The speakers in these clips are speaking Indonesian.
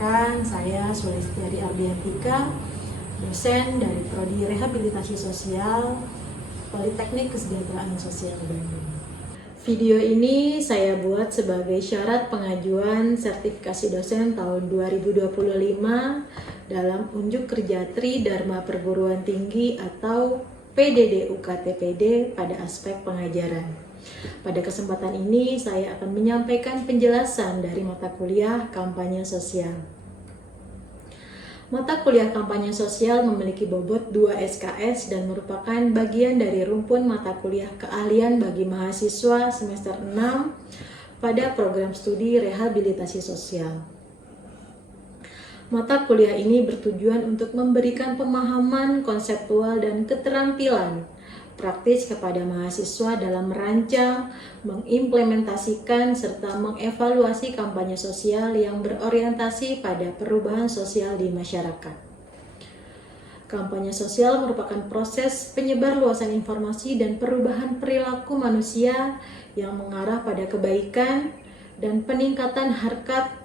Perkenalkan, saya Sulistiari Ardiantika, dosen dari Prodi Rehabilitasi Sosial Politeknik Kesejahteraan Sosial Bandung. Video ini saya buat sebagai syarat pengajuan sertifikasi dosen tahun 2025 dalam Unjuk Kerja Tri Dharma Perguruan Tinggi atau PDD UKT-PD pada aspek pengajaran. Pada kesempatan ini saya akan menyampaikan penjelasan dari mata kuliah kampanye sosial. Mata kuliah kampanye sosial memiliki bobot 2 SKS dan merupakan bagian dari rumpun mata kuliah keahlian bagi mahasiswa semester 6 pada program studi rehabilitasi sosial. Mata kuliah ini bertujuan untuk memberikan pemahaman konseptual dan keterampilan praktis kepada mahasiswa dalam merancang, mengimplementasikan, serta mengevaluasi kampanye sosial yang berorientasi pada perubahan sosial di masyarakat. Kampanye sosial merupakan proses penyebarluasan informasi dan perubahan perilaku manusia yang mengarah pada kebaikan dan peningkatan harkat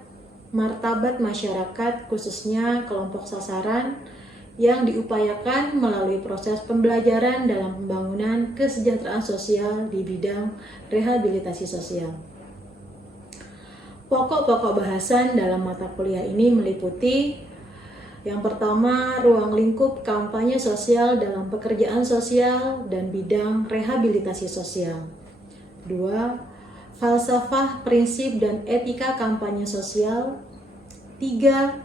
martabat masyarakat, khususnya kelompok sasaran, yang diupayakan melalui proses pembelajaran dalam pembangunan kesejahteraan sosial di bidang rehabilitasi sosial. Pokok-pokok bahasan dalam mata kuliah ini meliputi yang pertama, ruang lingkup kampanye sosial dalam pekerjaan sosial dan bidang rehabilitasi sosial. 2. Falsafah, prinsip, dan etika kampanye sosial. 3.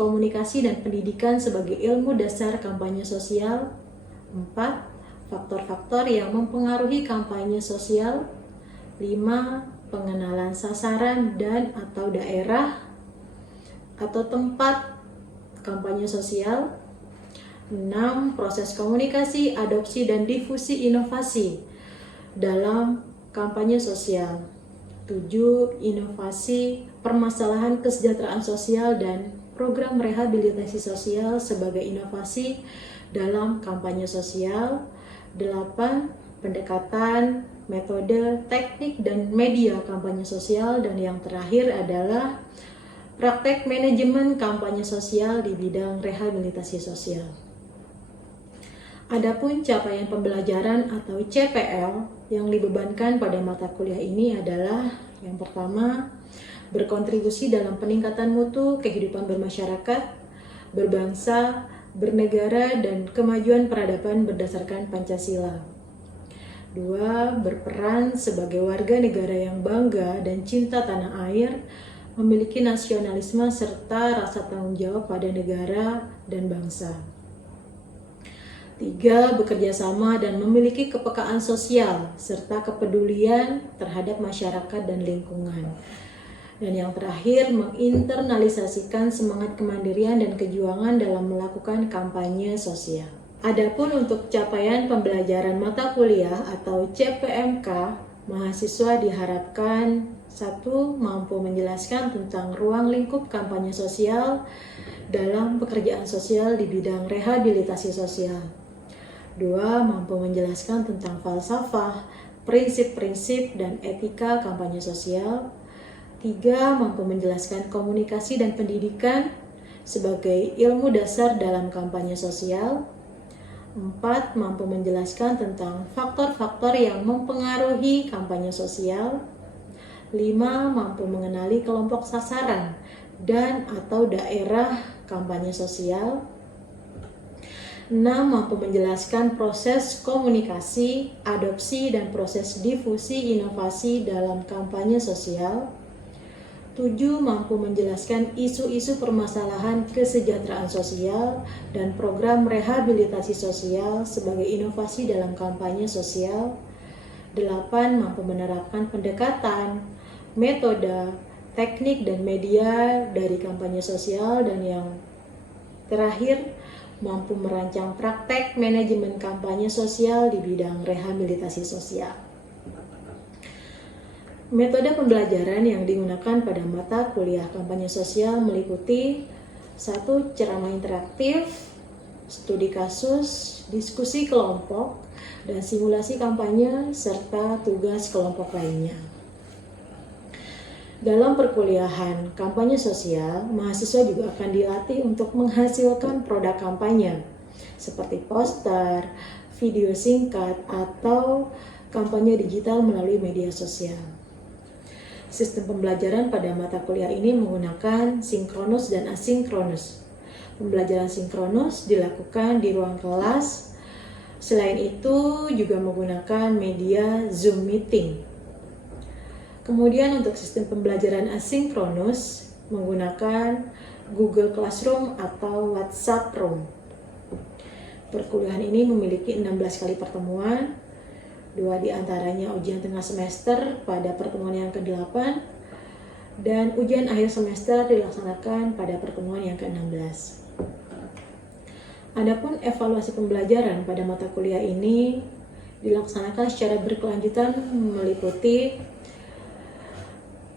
Komunikasi dan pendidikan sebagai ilmu dasar kampanye sosial. 4. Faktor-faktor yang mempengaruhi kampanye sosial. 5. Pengenalan sasaran dan atau daerah atau tempat kampanye sosial. 6. Proses komunikasi, adopsi, dan difusi inovasi dalam kampanye sosial. 7. Inovasi permasalahan kesejahteraan sosial dan program rehabilitasi sosial sebagai inovasi dalam kampanye sosial. 8. Pendekatan, metode, teknik, dan media kampanye sosial. Dan yang terakhir adalah praktek manajemen kampanye sosial di bidang rehabilitasi sosial. Adapun capaian pembelajaran atau CPL yang dibebankan pada mata kuliah ini adalah yang pertama, berkontribusi dalam peningkatan mutu kehidupan bermasyarakat, berbangsa, bernegara, dan kemajuan peradaban berdasarkan Pancasila. 2. Berperan sebagai warga negara yang bangga dan cinta tanah air, memiliki nasionalisme serta rasa tanggung jawab pada negara dan bangsa. 3. Bekerja sama dan memiliki kepekaan sosial serta kepedulian terhadap masyarakat dan lingkungan. Dan yang terakhir, menginternalisasikan semangat kemandirian dan kejuangan dalam melakukan kampanye sosial. Adapun untuk capaian pembelajaran mata kuliah atau CPMK, mahasiswa diharapkan 1. Mampu menjelaskan tentang ruang lingkup kampanye sosial dalam pekerjaan sosial di bidang rehabilitasi sosial. 2. Mampu menjelaskan tentang falsafah, prinsip-prinsip, dan etika kampanye sosial. 3. Mampu menjelaskan komunikasi dan pendidikan sebagai ilmu dasar dalam kampanye sosial. 4. Mampu menjelaskan tentang faktor-faktor yang mempengaruhi kampanye sosial. 5. Mampu mengenali kelompok sasaran dan atau daerah kampanye sosial. 6. Mampu menjelaskan proses komunikasi, adopsi, dan proses difusi inovasi dalam kampanye sosial. 7. Mampu menjelaskan isu-isu permasalahan kesejahteraan sosial dan program rehabilitasi sosial sebagai inovasi dalam kampanye sosial. 8. Mampu menerapkan pendekatan, metode, teknik, dan media dari kampanye sosial. Dan yang terakhir, mampu merancang praktek manajemen kampanye sosial di bidang rehabilitasi sosial. Metode pembelajaran yang digunakan pada mata kuliah kampanye sosial meliputi 1. Ceramah interaktif, studi kasus, diskusi kelompok, dan simulasi kampanye, serta tugas kelompok lainnya. Dalam perkuliahan kampanye sosial, mahasiswa juga akan dilatih untuk menghasilkan produk kampanye seperti poster, video singkat, atau kampanye digital melalui media sosial. Sistem pembelajaran pada mata kuliah ini menggunakan sinkronus dan asinkronus. Pembelajaran sinkronus dilakukan di ruang kelas. Selain itu juga menggunakan media Zoom meeting. Kemudian untuk sistem pembelajaran asinkronus menggunakan Google Classroom atau WhatsApp Room. Perkuliahan ini memiliki 16 kali pertemuan, 2 diantaranya ujian tengah semester pada pertemuan yang ke-8, dan ujian akhir semester dilaksanakan pada pertemuan yang ke-16. Adapun evaluasi pembelajaran pada mata kuliah ini dilaksanakan secara berkelanjutan meliputi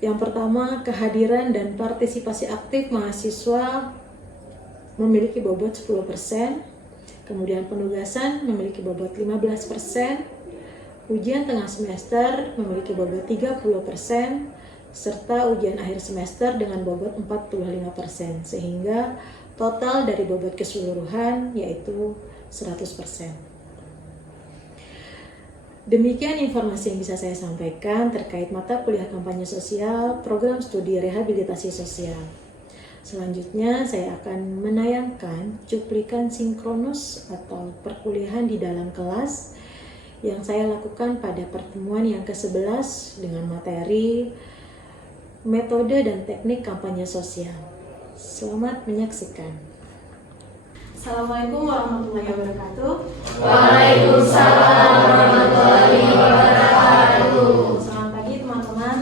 yang pertama, kehadiran dan partisipasi aktif mahasiswa memiliki bobot 10%, kemudian penugasan memiliki bobot 15%, ujian tengah semester memiliki bobot 30%, serta ujian akhir semester dengan bobot 45%, sehingga total dari bobot keseluruhan yaitu 100%. Demikian informasi yang bisa saya sampaikan terkait mata kuliah kampanye sosial, program studi rehabilitasi sosial. Selanjutnya saya akan menayangkan cuplikan sinkronus atau perkuliahan di dalam kelas yang saya lakukan pada pertemuan yang ke-11 dengan materi metode dan teknik kampanye sosial. Selamat menyaksikan. Assalamualaikum warahmatullahi wabarakatuh. Waalaikumsalam warahmatullahi wabarakatuh. Selamat pagi teman-teman.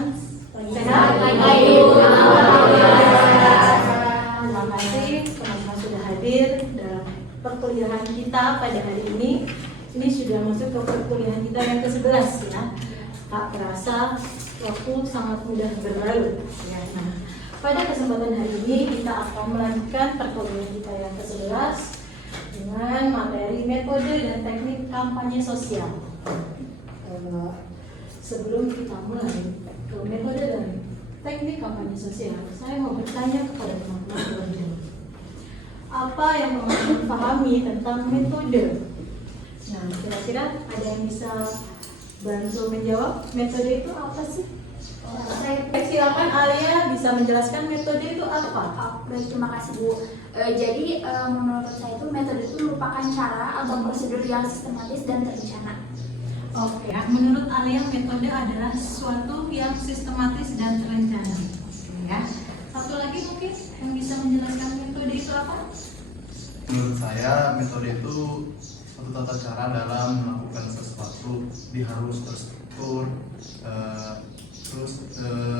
Selamat pagi, alhamdulillah. Terima kasih teman-teman sudah hadir dalam perkuliahan kita pada hari ini. Ini sudah masuk ke perkuliahan kita yang ke-11 ya. Tak terasa waktu sangat mudah berlalu ya. Nah, pada kesempatan hari ini kita akan melanjutkan perkuliahan kita yang ke-11 dengan materi metode dan teknik kampanye sosial. Sebelum kita mulai ke metode dan teknik kampanye sosial, saya mau bertanya kepada teman-teman terlebih dahulu. Apa yang teman-teman pahami tentang metode? Nah, kira-kira ada yang bisa bantu menjawab metode itu apa sih? Silakan Alia bisa menjelaskan metode itu apa? Baik, terima kasih Bu. Jadi menurut saya itu metode itu merupakan cara atau prosedur yang sistematis dan terencana. Oke, menurut Alia metode adalah sesuatu yang sistematis dan terencana. Oke ya. Satu lagi mungkin yang bisa menjelaskan metode itu apa? Menurut saya metode itu suatu tata cara dalam melakukan sesuatu, dia harus terstruktur, terus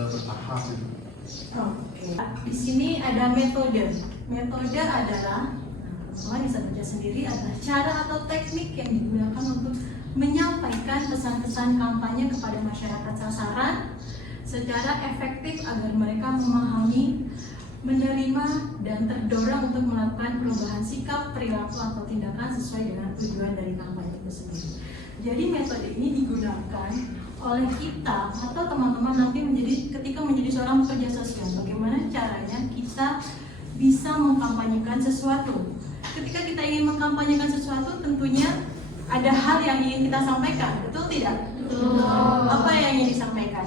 bertahap gitu. Oke. Di sini ada metode. Metode adalah, teman bisa baca sendiri, adalah cara atau teknik yang digunakan untuk menyampaikan pesan-pesan kampanye kepada masyarakat sasaran secara efektif agar mereka memahami, menerima, dan terdorong untuk melakukan perubahan sikap, perilaku, atau tindakan sesuai dengan tujuan dari kampanye itu sendiri. Jadi metode ini digunakan oleh kita atau teman-teman nanti ketika menjadi seorang pekerja sosial. Bagaimana caranya kita bisa mengkampanyekan sesuatu. Ketika kita ingin mengkampanyekan sesuatu, tentunya ada hal yang ingin kita sampaikan, betul tidak? Betul. Apa yang ingin disampaikan?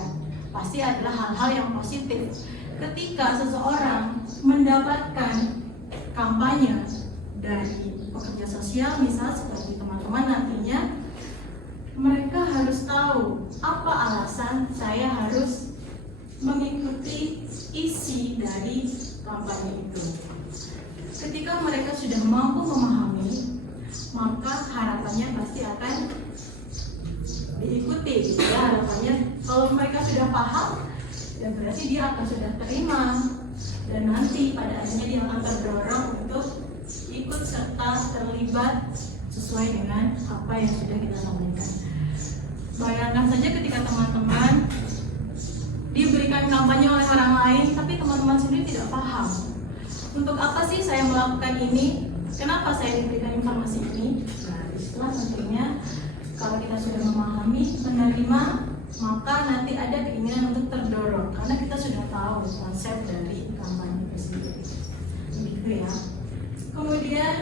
Pasti adalah hal-hal yang positif. Ketika seseorang mendapatkan kampanye dari pekerja sosial, misal seperti teman-teman nantinya, mereka harus tahu apa alasan saya harus mengikuti isi dari kampanye itu. Ketika mereka sudah mampu memahami, maka harapannya pasti akan diikuti. Ya, harapannya kalau mereka sudah paham, ya berarti dia akan sudah terima, dan nanti pada akhirnya dia akan terdorong untuk ikut serta terlibat sesuai dengan apa yang sudah kita sampaikan. Bayangkan saja ketika teman-teman diberikan kampanye oleh orang lain, tapi teman-teman sendiri tidak paham. Untuk apa sih saya melakukan ini? Kenapa saya diberikan informasi ini? Nah, disitulah tentunya kalau kita sudah memahami, menerima, maka nanti ada keinginan untuk terdorong karena kita sudah tahu konsep dari kampanye itu sendiri. Begitu ya. Kemudian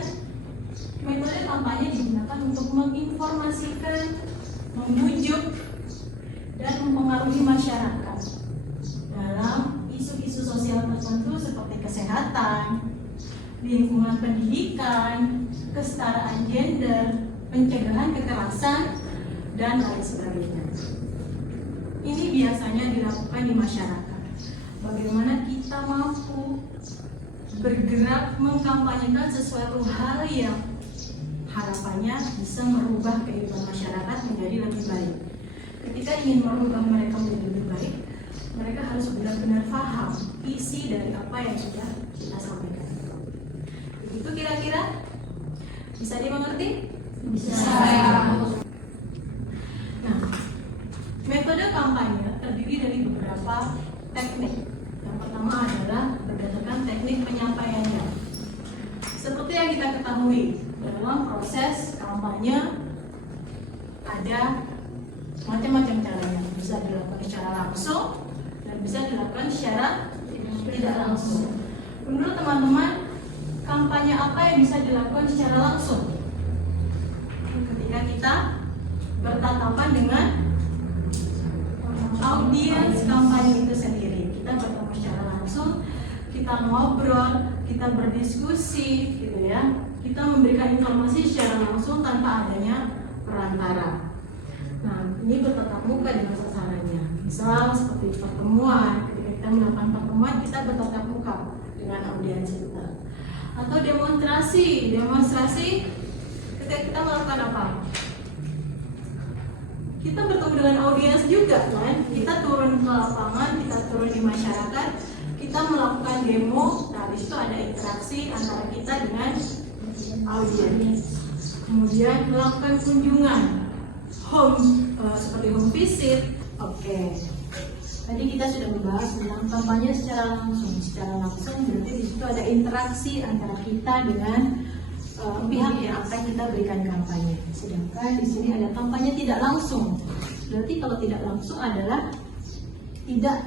metode kampanye digunakan untuk menginformasikan, membujuk, dan mempengaruhi masyarakat dalam isu-isu sosial tertentu seperti kesehatan, lingkungan pendidikan, kesetaraan gender, pencegahan kekerasan, dan lain sebagainya. Ini biasanya dilakukan di masyarakat. Bagaimana kita mampu bergerak mengkampanyekan sesuatu hal yang harapannya bisa merubah kehidupan masyarakat menjadi lebih baik. Ketika ingin merubah mereka menjadi lebih baik, mereka harus benar-benar paham isi dari apa yang sudah kita sampaikan. Begitu kira-kira? Bisa dimengerti? Bisa. Nah, metode kampanye terdiri dari beberapa teknik. Yang pertama adalah berdasarkan teknik penyampaiannya. Seperti yang kita ketahui, dalam proses kampanye ada macam-macam caranya. Bisa dilakukan secara langsung dan bisa dilakukan secara tidak langsung. Menurut teman-teman, kampanye apa yang bisa dilakukan secara langsung? Ketika kita bertatapan dengan audiens kampanye itu sendiri, kita bertemu secara langsung, kita ngobrol, kita berdiskusi, gitu ya. Kita memberikan informasi secara langsung tanpa adanya perantara. Nah, ini bertatap muka dengan sasarannya. Misal seperti pertemuan, ketika kita melakukan pertemuan, kita bertatap muka dengan audiens kita. Atau demonstrasi ketika kita melakukan apa? Kita bertemu dengan audiens juga kan? Kita turun ke lapangan, kita turun di masyarakat, kita melakukan demo. Nah, di situ ada interaksi antara kita dengan audiens. Kemudian melakukan kunjungan seperti home visit. Oke. Tadi kita sudah membahas tentang kampanye secara langsung. Secara langsung berarti di situ ada interaksi antara kita dengan pihak yang akan kita berikan kampanye. Sedangkan di sini ada kampanye tidak langsung. Berarti kalau tidak langsung adalah tidak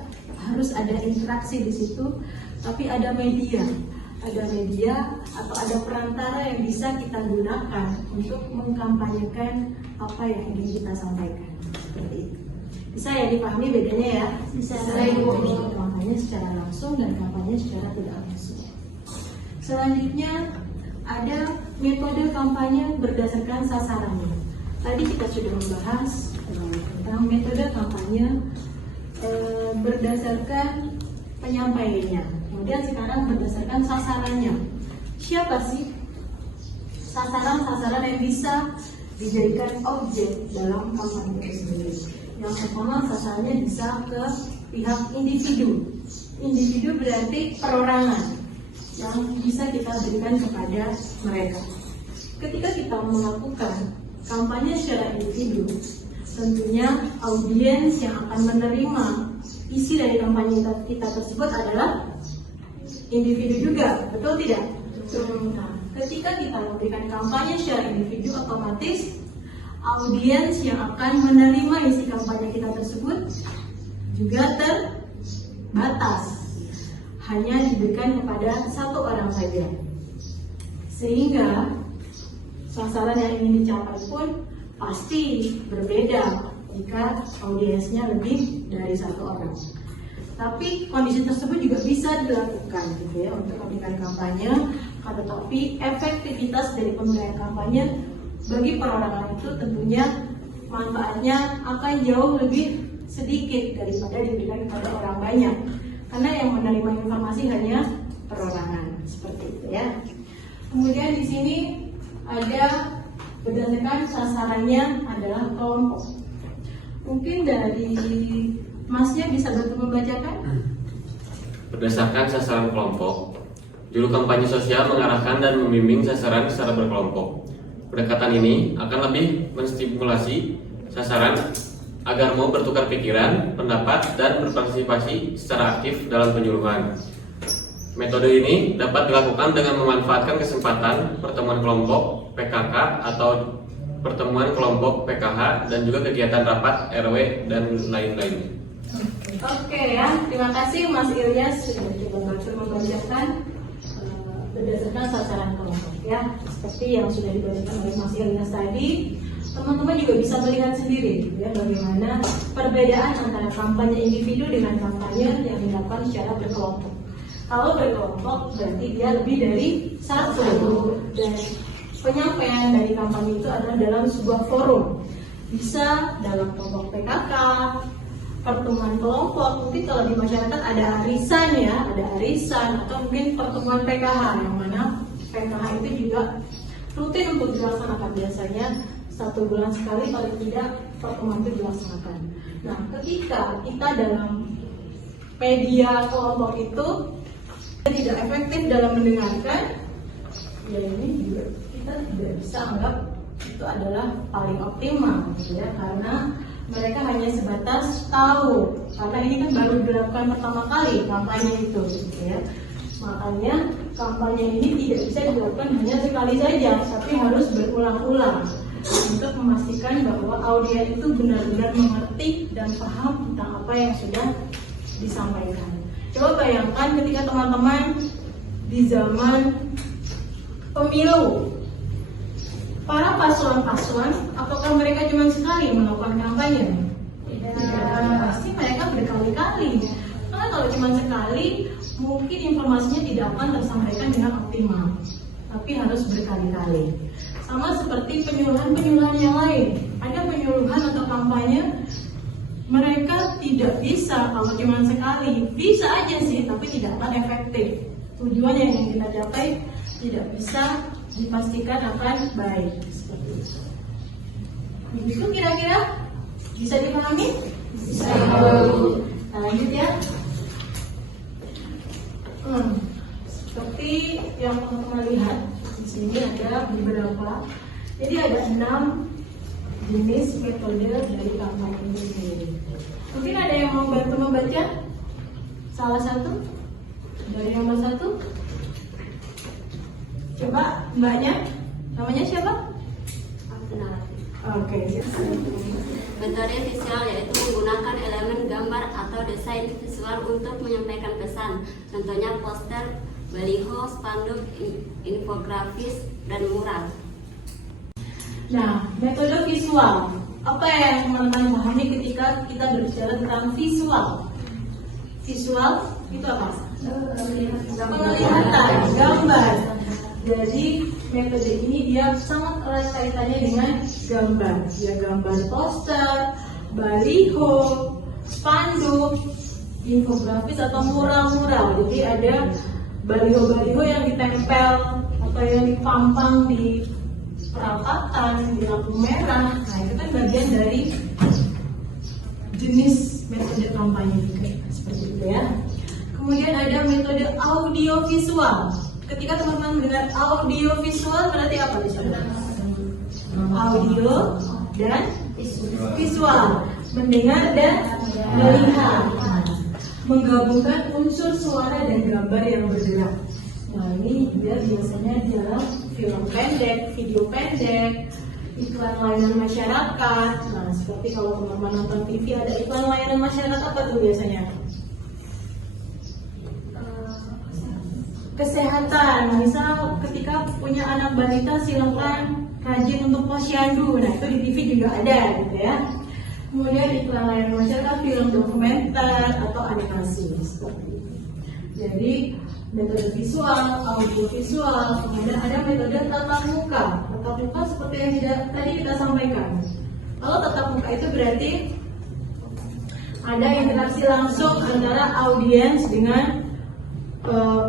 harus ada interaksi di situ, tapi ada media. Ada media atau ada perantara yang bisa kita gunakan untuk mengkampanyekan apa yang ingin kita sampaikan. Seperti itu. Bisa ya dipahami bedanya ya? Bisa. Kampanye secara langsung dan kampanye secara tidak langsung. Selanjutnya ada metode kampanye berdasarkan sasarannya. Tadi kita sudah membahas tentang metode kampanye berdasarkan penyampaiannya. Kemudian sekarang berdasarkan sasarannya. Siapa sih sasaran-sasaran yang bisa dijadikan objek dalam kampanye itu sendiri? Yang pertama, sasarannya bisa ke pihak individu. Individu berarti perorangan yang bisa kita berikan kepada mereka. Ketika kita melakukan kampanye secara individu, tentunya audiens yang akan menerima isi dari kampanye kita tersebut adalah individu juga, betul tidak? Nah, ketika kita memberikan kampanye secara individu, otomatis audiens yang akan menerima isi kampanye kita tersebut juga terbatas, hanya diberikan kepada satu orang saja, sehingga sasaran yang ingin dicapai pun pasti berbeda jika audiensnya lebih dari satu orang. Tapi kondisi tersebut juga bisa dilakukan gitu ya untuk memberikan kampanye, tetapi efektivitas dari pemberian kampanye bagi perorangan itu tentunya manfaatnya akan jauh lebih sedikit daripada diberikan kepada orang banyak, karena yang menerima informasi hanya perorangan, seperti itu ya. Kemudian di sini ada berdasarkan sasarannya adalah kelompok. Mungkin dari Masnya bisa bantu membacakan? Berdasarkan sasaran kelompok, juru kampanye sosial mengarahkan dan membimbing sasaran secara berkelompok. Pendekatan ini akan lebih menstimulasi sasaran agar mau bertukar pikiran, pendapat, dan berpartisipasi secara aktif dalam penyuluhan. Metode ini dapat dilakukan dengan memanfaatkan kesempatan pertemuan kelompok, PKK, atau pertemuan kelompok PKH, dan juga kegiatan rapat RW dan lain-lainnya. Oke ya, terima kasih Mas Ilyas sudah membacakan berdasarkan sasaran kelompok ya. Seperti yang sudah dibacakan oleh Mas Ilyas tadi, teman-teman juga bisa melihat sendiri ya bagaimana perbedaan antara kampanye individu dengan kampanye yang dilakukan secara berkelompok. Kalau berkelompok berarti dia lebih dari satu, dan penyampaian dari kampanye itu adalah dalam sebuah forum, bisa dalam kelompok PKK, pertemuan kelompok, mungkin kalau di masyarakat ada arisan ya, ada arisan, atau mungkin pertemuan PKH yang mana PKH itu juga rutin untuk dilaksanakan, biasanya 1 bulan sekali paling tidak pertemuan itu dilaksanakan. Nah, ketika kita dalam media kelompok itu tidak efektif dalam mendengarkan, ya ini juga kita tidak bisa anggap itu adalah paling optimal gitu ya, karena mereka hanya sebatas tahu, karena ini kan baru dilakukan pertama kali kampanye itu gitu ya. Makanya kampanye ini tidak bisa dilakukan hanya sekali saja, tapi harus berulang-ulang untuk memastikan bahwa audiens itu benar-benar mengerti dan paham tentang apa yang sudah disampaikan. Coba bayangkan ketika teman-teman di zaman pemilu, para paslon-paslon, apakah mereka cuma sekali melakukan kampanye? Tidak, pasti mereka berkali-kali. Karena kalau cuma sekali, mungkin informasinya tidak akan tersampaikan dengan optimal, tapi harus berkali-kali. Sama seperti penyuluhan-penyuluhan yang lain. Ada penyuluhan atau kampanye, mereka tidak bisa kalau cuma sekali. Bisa aja sih, tapi tidak akan efektif. Tujuan yang ingin kita capai tidak bisa dipastikan akan baik. Seperti itu. Begitu kira-kira? Bisa dipahami? Bisa. Nah, lanjut ya. Seperti yang teman-teman lihat di sini ada beberapa. Jadi ada 6 jenis metode dari kampanye ini sendiri. Mungkin ada yang mau bantu membaca salah satu dari nomor 1. Coba mbaknya, namanya siapa? Oke. Metode visual yaitu menggunakan elemen gambar atau desain visual untuk menyampaikan pesan. Contohnya poster, baliho, spanduk, infografis, dan mural. Nah, metode visual. Apa yang teman-teman pahami ketika kita berbicara tentang visual? Visual itu apa? Penglihatan, gambar. Jadi metode ini dia sangat erat kaitannya dengan gambar. Ya, gambar poster, baliho, spanduk, infografis atau mural-mural. Jadi ada baliho-baliho yang ditempel atau yang dipampang di peralatan, di lampu merah. Nah, itu kan bagian dari jenis metode kampanye juga, seperti itu ya. Kemudian ada metode audiovisual. Ketika teman-teman mendengar audiovisual berarti apa di sana? Audio dan visual, mendengar dan melihat, menggabungkan unsur suara dan gambar yang bergerak. Nah, ini dia biasanya dalam film pendek, video pendek, iklan layanan masyarakat. Nah, seperti kalau teman-teman nonton TV ada iklan layanan masyarakat apa tuh biasanya? Kesehatan, misal ketika punya anak balita silakan rajin untuk posyandu. Nah, itu di TV juga ada gitu ya. Kemudian iklan layanan masyarakat, film dokumenter atau animasi seperti itu. Jadi metode visual, audio visual, kemudian ada metode tatap muka. Tatap muka seperti yang tadi kita sampaikan. Kalau tatap muka itu berarti ada interaksi langsung antara audiens dengan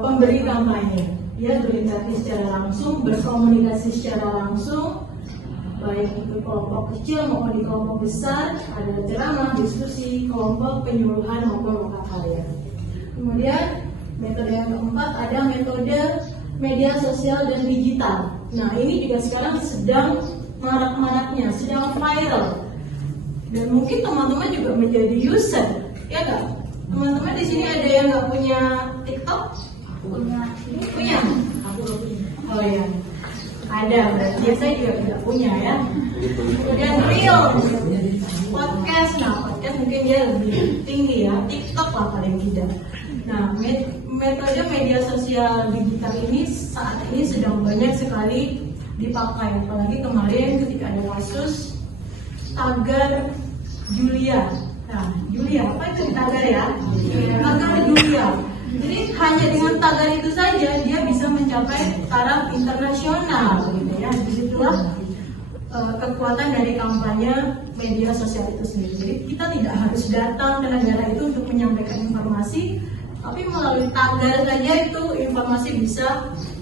pemberi kampanye. Dia berinteraksi secara langsung, berkomunikasi secara langsung, baik itu kelompok kecil maupun di kelompok besar, ada ceramah, diskusi, kelompok, penyuluhan maupun lokal karya. Kemudian metode yang keempat ada metode media sosial dan digital. Nah, ini juga sekarang sedang marak-maraknya, sedang viral. Dan mungkin teman-teman juga menjadi user, ya nggak? Teman-teman di sini ada yang nggak punya TikTok? Punya? Oh ya. ada, berarti saya juga tidak punya ya. Kemudian reel, podcast. Nah, podcast mungkin dia lebih tinggi ya, TikTok lah paling tidak. Nah, metode media sosial digital ini saat ini sedang banyak sekali dipakai, apalagi kemarin ketika ada kasus tagar Julia. Nah, Julia, apa itu tagar ya? Tagar Julia. Jadi hanya dengan tagar itu saja dia bisa mencapai taraf internasional, gitu ya. Disitulah kekuatan dari kampanye media sosial itu sendiri. Jadi kita tidak harus datang ke negara itu untuk menyampaikan informasi, tapi melalui tagar saja itu informasi bisa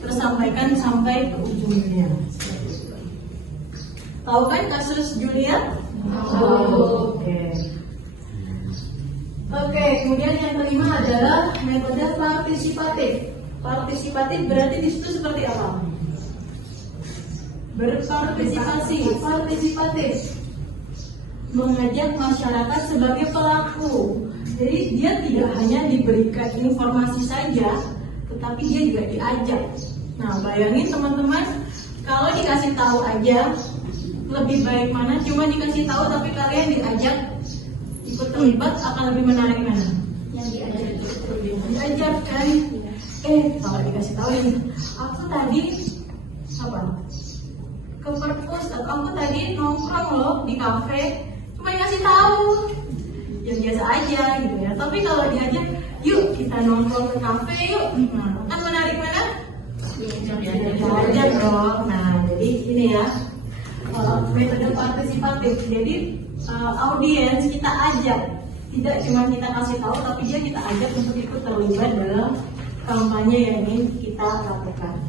tersampaikan sampai ke ujung dunia. Tahu kan kasus Julia? Oke, kemudian yang kelima adalah metode partisipatif. Partisipatif berarti di situ seperti apa? Berpartisipasi, partisipatif, mengajak masyarakat sebagai pelaku. Jadi dia tidak hanya diberikan informasi saja, tetapi dia juga diajak. Nah, bayangin teman-teman, kalau dikasih tahu aja, lebih baik mana? Cuma dikasih tahu tapi kalian diajak ikut terlibat, akan lebih menarik mana? Yang diajak kan? Kalau dikasih tahu ini, aku tadi apa? Ke perpus, atau aku tadi nongkrong loh di kafe, cuma dikasih tahu, yang biasa aja gitu ya. Tapi kalau diajak, yuk kita nongkrong ke kafe yuk, nah, kan menarik mana? Diajak dong. Nah, jadi ini ya metode partisipatif. Jadi audiens kita ajak, tidak cuma kita kasih tahu, tapi dia kita ajak untuk ikut terlibat dalam kampanye yang ingin kita lakukan.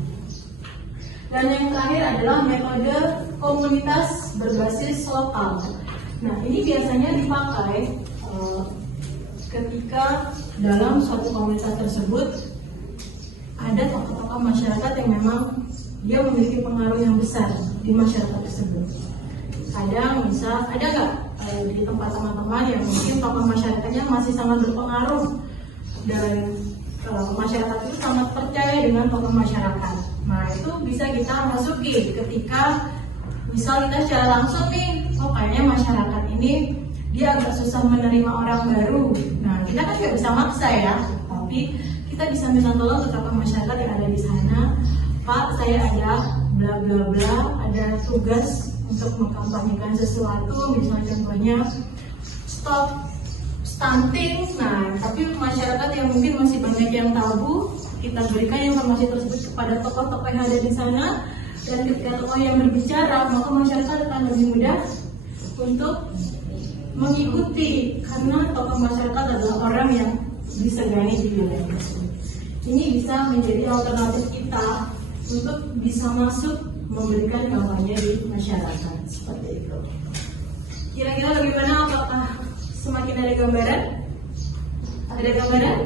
Dan yang terakhir adalah metode komunitas berbasis lokal. Nah, ini biasanya dipakai ketika dalam suatu komunitas tersebut ada tokoh-tokoh masyarakat yang memang dia memiliki pengaruh yang besar di masyarakat tersebut. Kadang bisa, ada nggak di tempat teman-teman yang mungkin tokoh masyarakatnya masih sangat berpengaruh dan masyarakat itu sangat percaya dengan tokoh masyarakat. Nah, itu bisa kita masuki ketika misal kita secara langsung nih, kayaknya masyarakat ini dia agak susah menerima orang baru. Nah, kita kan nggak bisa maksa ya, tapi kita bisa minta tolong ke tokoh masyarakat yang ada di sana. Pak, saya ada bla bla bla, ada tugas untuk mengkampanyekan sesuatu, misalnya contohnya stop stunting. Nah, tapi masyarakat yang mungkin masih banyak yang tabu, kita berikan informasi tersebut kepada tokoh-tokoh yang ada di sana, dan ketika tokoh yang berbicara, maka masyarakat akan lebih mudah untuk mengikuti, karena tokoh masyarakat adalah orang yang disegani di wilayah tersebut. Ini bisa menjadi alternatif kita untuk bisa masuk memberikan kampanye di masyarakat seperti itu. Kira-kira bagaimana? Apakah semakin ada gambaran? Ada gambaran?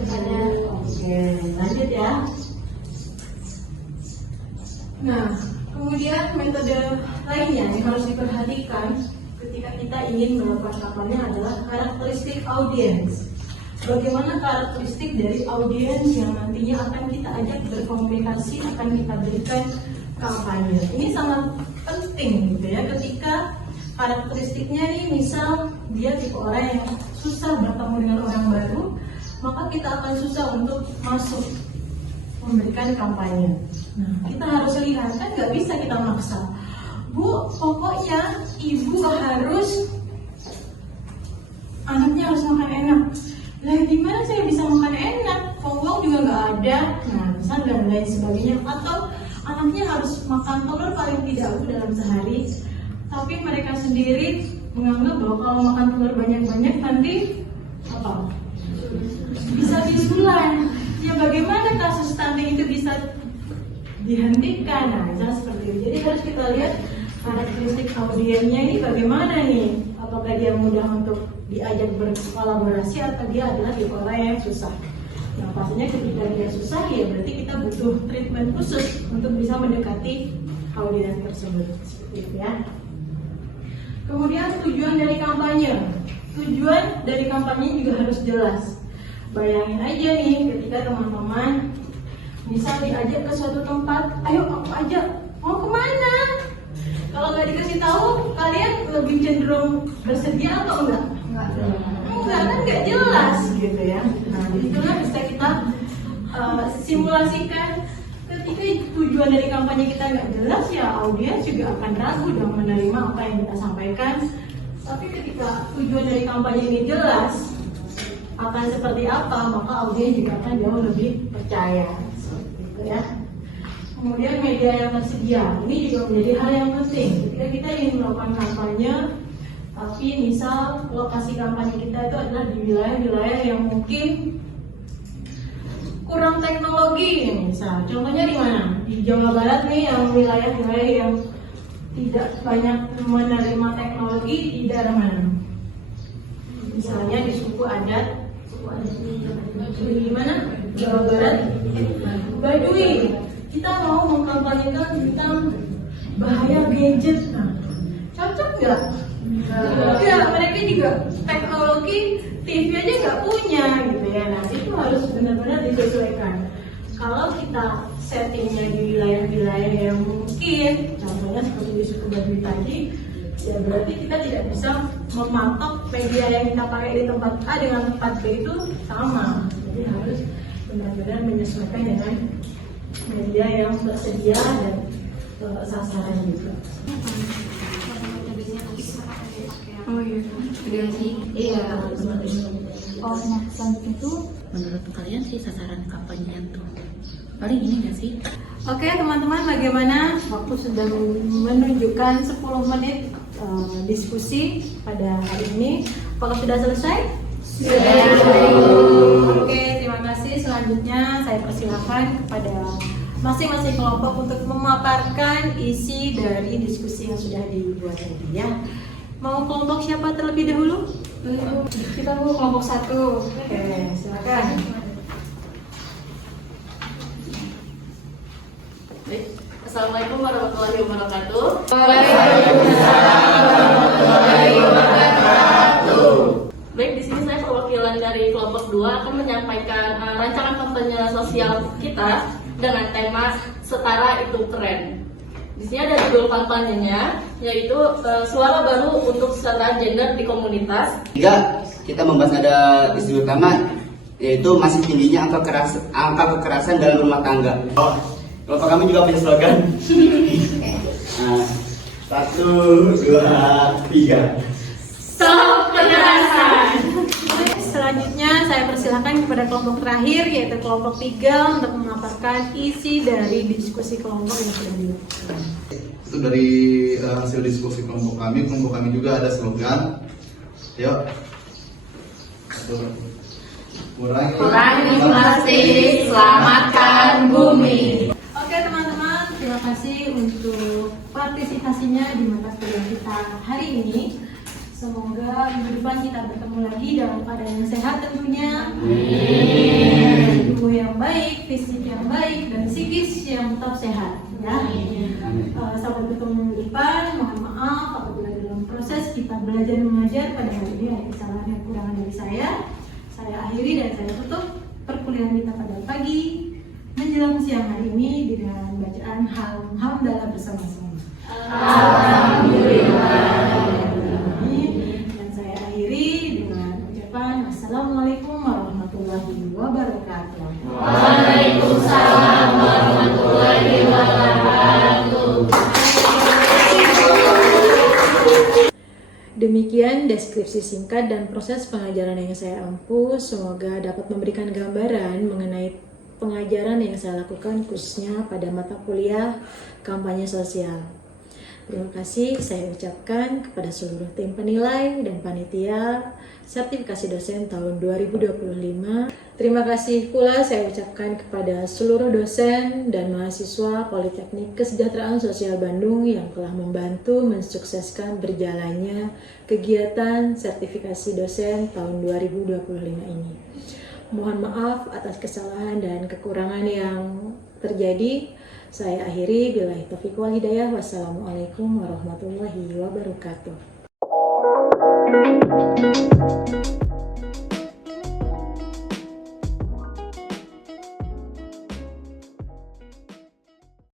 Ada. Oke, lanjut ya. Nah, kemudian metode lainnya yang harus diperhatikan ketika kita ingin melakukan kampanye adalah karakteristik audiens. Bagaimana karakteristik dari audiens yang nantinya akan kita ajak berkomunikasi, akan kita berikan kampanye. Ini sangat penting gitu ya, ketika karakteristiknya nih, misal dia tipe orang yang susah bertemu dengan orang baru, maka kita akan susah untuk masuk memberikan kampanye. Nah, kita harus lihat, kan nggak bisa kita maksa, Bu, pokoknya ibu harus, anaknya harus makan enak. Lah gimana saya bisa makan enak? Uang juga nggak ada. Nah, misal dan lain sebagainya. Atau anaknya harus makan telur paling tidak dalam sehari. Tapi mereka sendiri menganggap bahwa kalau makan telur banyak-banyak nanti apa? Bisa bisulan. Ya bagaimana kasus stunting itu bisa dihentikan? Nah, misalnya seperti itu. Jadi harus kita lihat karakteristik audiennya ini bagaimana nih? Apakah dia mudah untuk diajak berkolaborasi atau dia adalah tipe orang yang susah? Nah, pastinya ketika dia susah, ya berarti kita butuh treatment khusus untuk bisa mendekati audiens tersebut. Seperti itu ya. Kemudian tujuan dari kampanye. Tujuan dari kampanye juga harus jelas. Bayangin aja nih ketika teman-teman misal diajak ke suatu tempat, ayo aku ajak Mau kemana? Kalau nggak dikasih tahu, kalian lebih cenderung bersedia atau enggak? Enggak, kan nggak jelas gitu ya. Nah, itulah bisa kita simulasikan. Ketika tujuan dari kampanye kita nggak jelas, ya audiens juga akan ragu dong menerima apa yang kita sampaikan. Tapi ketika tujuan dari kampanye ini jelas, akan seperti apa, maka audiens juga akan jauh lebih percaya. Seperti itu ya. Kemudian media yang tersedia, ini juga menjadi hal yang penting. Ketika kita ingin melakukan kampanye, tapi misal lokasi kampanye kita itu adalah di wilayah-wilayah yang mungkin kurang teknologi, misal contohnya di mana? Di Jawa Barat nih, yang wilayah-wilayah yang tidak banyak menerima teknologi, di daerah mana? Misalnya di suku adat di mana? Jawa Barat, Baduy. Kita mau mengkampanyekan tentang bahaya gadget, nah, cocok nggak? Ya, mereka juga teknologi TV aja nggak punya gitu ya. Nah, itu harus benar-benar disesuaikan. Kalau kita settingnya di wilayah-wilayah yang mungkin, contohnya seperti di suku Baduy tadi, ya berarti kita tidak bisa mematok media yang kita pakai di tempat A dengan tempat B itu sama. Jadi harus benar-benar menyesuaikan dengan media yang tersedia dan sasaran juga. Oh iya, udah sih. Iya, Oh, nah selanjutnya itu Menurut kalian sih sasaran kampanye tuh paling ini nggak sih? Oke teman-teman, bagaimana? Waktu sudah menunjukkan 10 menit diskusi pada hari ini. Apakah sudah selesai? Oke, terima kasih. Selanjutnya saya persilakan kepada masing-masing kelompok untuk memaparkan isi dari diskusi yang sudah dibuat tadi ya. Mau kelompok siapa terlebih dahulu? Kita mau kelompok 1. Oke, silakan. Assalamualaikum warahmatullahi wabarakatuh. Baik, di sini saya perwakilan dari kelompok 2 akan menyampaikan rancangan kampanye sosial kita dengan tema Setara Itu Keren. Di sini ada judul kampanyenya, yaitu suara baru untuk kesetaraan gender di komunitas. Juga kita membahas ada isu utama, yaitu masih tingginya angka kekerasan dalam rumah tangga. Kelompok kami juga punya slogan. 1, 2, 3. Stop kekerasan. Selanjutnya saya persilakan kepada kelompok terakhir, yaitu kelompok 3 untuk memaparkan isi dari diskusi kelompok yang sudah dilakukan. Itu dari hasil diskusi kelompok kami juga ada slogan. Yuk. Kurangi plastik, selamatkan bumi. Oke teman-teman, terima kasih untuk partisipasinya di mata kuliah kita hari ini. Semoga minggu depan kita bertemu lagi dalam keadaan yang sehat tentunya. Tubuh yang baik, fisik yang baik, dan psikis yang tetap sehat ya. Sampai bertemu minggu depan. Mohon maaf apabila dalam proses kita belajar mengajar pada hari ini ada kesalahan dan kekurangan dari saya. Saya akhiri dan saya tutup perkuliahan kita pada pagi menjelang siang hari ini dengan bacaan hamdalah bersama-sama. Alhamdulillah. Dan saya akhiri dengan ucapan Assalamualaikum warahmatullahi wabarakatuh. Waalaikumsalam warahmatullahi wabarakatuh. Demikian deskripsi singkat dan proses pengajaran yang saya ampu. Semoga dapat memberikan gambaran mengenai pengajaran yang saya lakukan khususnya pada mata kuliah kampanye sosial. Terima kasih saya ucapkan kepada seluruh tim penilai dan panitia sertifikasi dosen tahun 2025. Terima kasih pula saya ucapkan kepada seluruh dosen dan mahasiswa Politeknik Kesejahteraan Sosial Bandung yang telah membantu mensukseskan berjalannya kegiatan sertifikasi dosen tahun 2025 ini. Mohon maaf atas kesalahan dan kekurangan yang terjadi. Saya akhiri billahi taufiq wal hidayah. Wassalamualaikum warahmatullahi wabarakatuh.